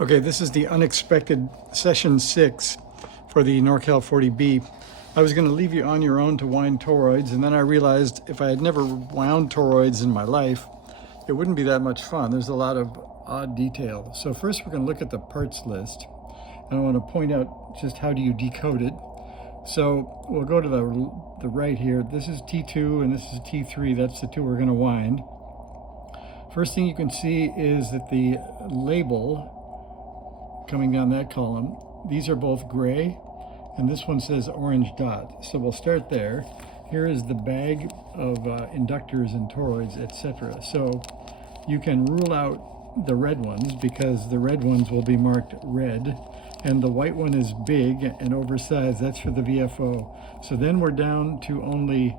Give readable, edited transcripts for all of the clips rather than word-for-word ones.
Okay, this is the unexpected session 6 for the NorCal 40B. I was going to leave you on your own to wind toroids, and then I realized if I had never wound toroids in my life, it wouldn't be that much fun. There's a lot of odd detail. So first we're going to look at the parts list, and I want to point out just how do you decode it. So we'll go to the right here. This is T2 and this is T3. That's the two we're going to wind. First thing you can see is that the label coming down that column, these are both gray, and this one says orange dot. So we'll start there. Here is the bag of inductors and toroids, etc. So you can rule out the red ones because the red ones will be marked red, and the white one is big and oversized. That's for the VFO. So then we're down to only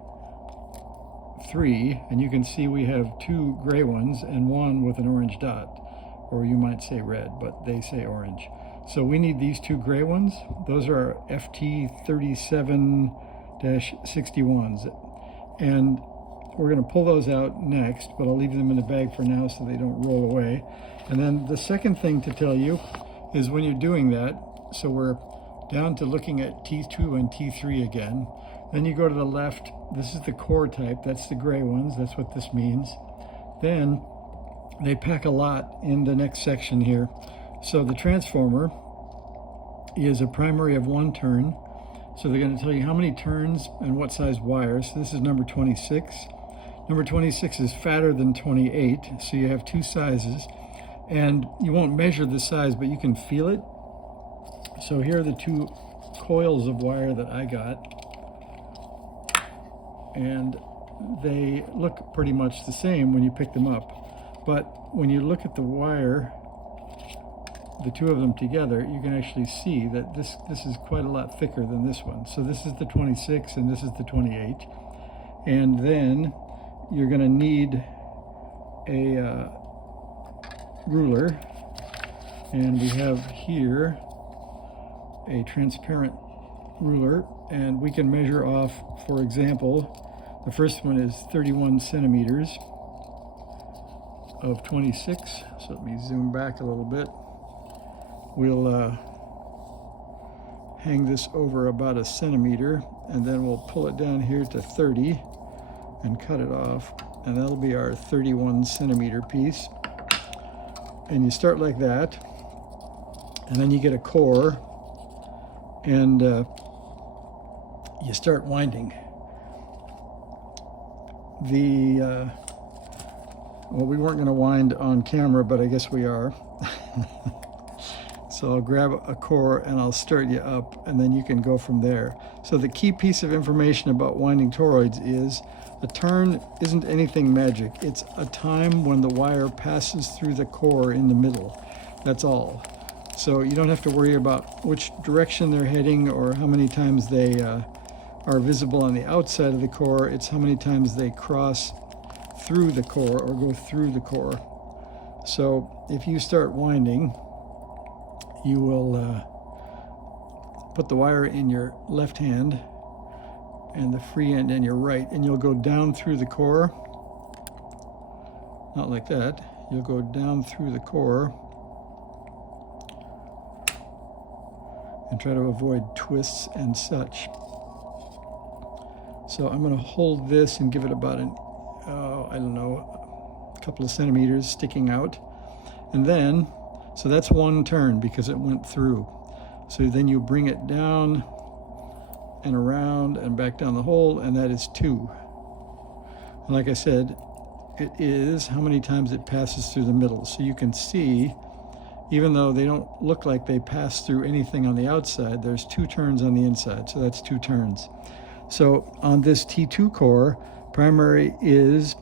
3, and you can see we have 2 gray ones and 1 with an orange dot. Or you might say red, but they say orange. So we need these 2 gray ones. Those are our FT37-61s. And we're going to pull those out next, but I'll leave them in the bag for now so they don't roll away. And then the second thing to tell you is when you're doing that, so we're down to looking at T2 and T3 again. Then you go to the left. This is the core type. That's the gray ones. That's what this means. Then they pack a lot in the next section here. So the transformer is a primary of 1 turn. So they're going to tell you how many turns and what size wires. So this is number 26. Number 26 is fatter than 28, so you have 2 sizes. And you won't measure the size, but you can feel it. So here are the 2 coils of wire that I got. And they look pretty much the same when you pick them up. But when you look at the wire, the 2 of them together, you can actually see that this is quite a lot thicker than this one. So this is the 26 and this is the 28. And then you're going to need a ruler. And we have here a transparent ruler. And we can measure off, for example, the first one is 31 centimeters. Of 26, so let me zoom back a little bit. We'll hang this over about 1 centimeter, and then we'll pull it down here to 30 and cut it off, and that'll be our 31 centimeter piece. And you start like that, and then you get a core, and you start winding. Well, we weren't going to wind on camera, but I guess we are. So I'll grab a core and I'll start you up, and then you can go from there. So the key piece of information about winding toroids is a turn isn't anything magic. It's a time when the wire passes through the core in the middle. That's all. So you don't have to worry about which direction they're heading or how many times they are visible on the outside of the core. It's how many times they cross through the core or go through the core. So if you start winding, you will put the wire in your left hand and the free end in your right, and you'll go down through the core. Not like that. You'll go down through the core and try to avoid twists and such. So I'm going to hold this and give it about I don't know, a couple of centimeters sticking out. And then, so that's 1 turn because it went through. So then you bring it down and around and back down the hole, and that is 2. And like I said, it is how many times it passes through the middle. So you can see, even though they don't look like they pass through anything on the outside, there's 2 turns on the inside. So that's 2 turns. So on this T2 core, primary is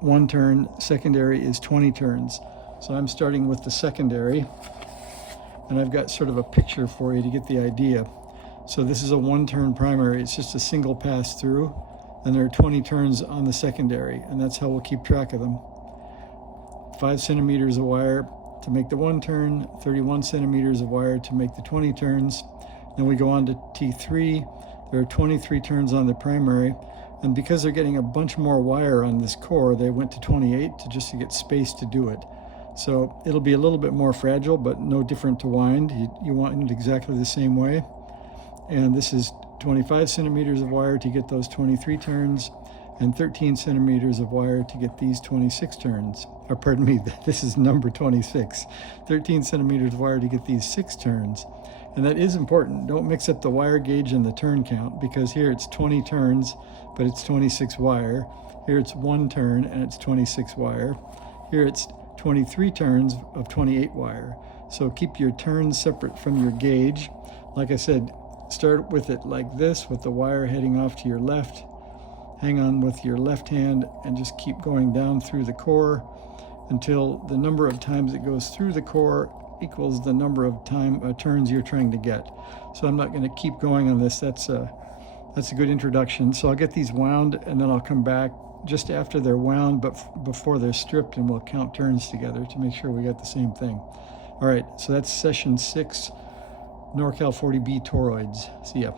1 turn, secondary is 20 turns. So I'm starting with the secondary, and I've got sort of a picture for you to get the idea. So this is a 1 turn primary. It's just a single pass through, and there are 20 turns on the secondary, and that's how we'll keep track of them. 5 centimeters of wire to make the 1 turn, 31 centimeters of wire to make the 20 turns. Then we go on to T3. There are 23 turns on the primary, and because they're getting a bunch more wire on this core, they went to 28 just to get space to do it. So it'll be a little bit more fragile, but no different to wind. You wind it exactly the same way. And this is 25 centimeters of wire to get those 23 turns, and 13 centimeters of wire to get these 26 turns. Or pardon me, this is number 26. 13 centimeters of wire to get these 6 turns. And that is important. Don't mix up the wire gauge and the turn count, because here it's 20 turns, but it's 26 wire. Here it's 1 turn and it's 26 wire. Here it's 23 turns of 28 wire. So keep your turns separate from your gauge. Like I said, start with it like this, with the wire heading off to your left. Hang on with your left hand and just keep going down through the core until the number of times it goes through the core equals the number of turns you're trying to get. So I'm not going to keep going on this. That's a good introduction. So I'll get these wound, and then I'll come back just after they're wound, but before they're stripped, and we'll count turns together to make sure we got the same thing. All right, so that's session 6, NorCal 40B toroids. See ya.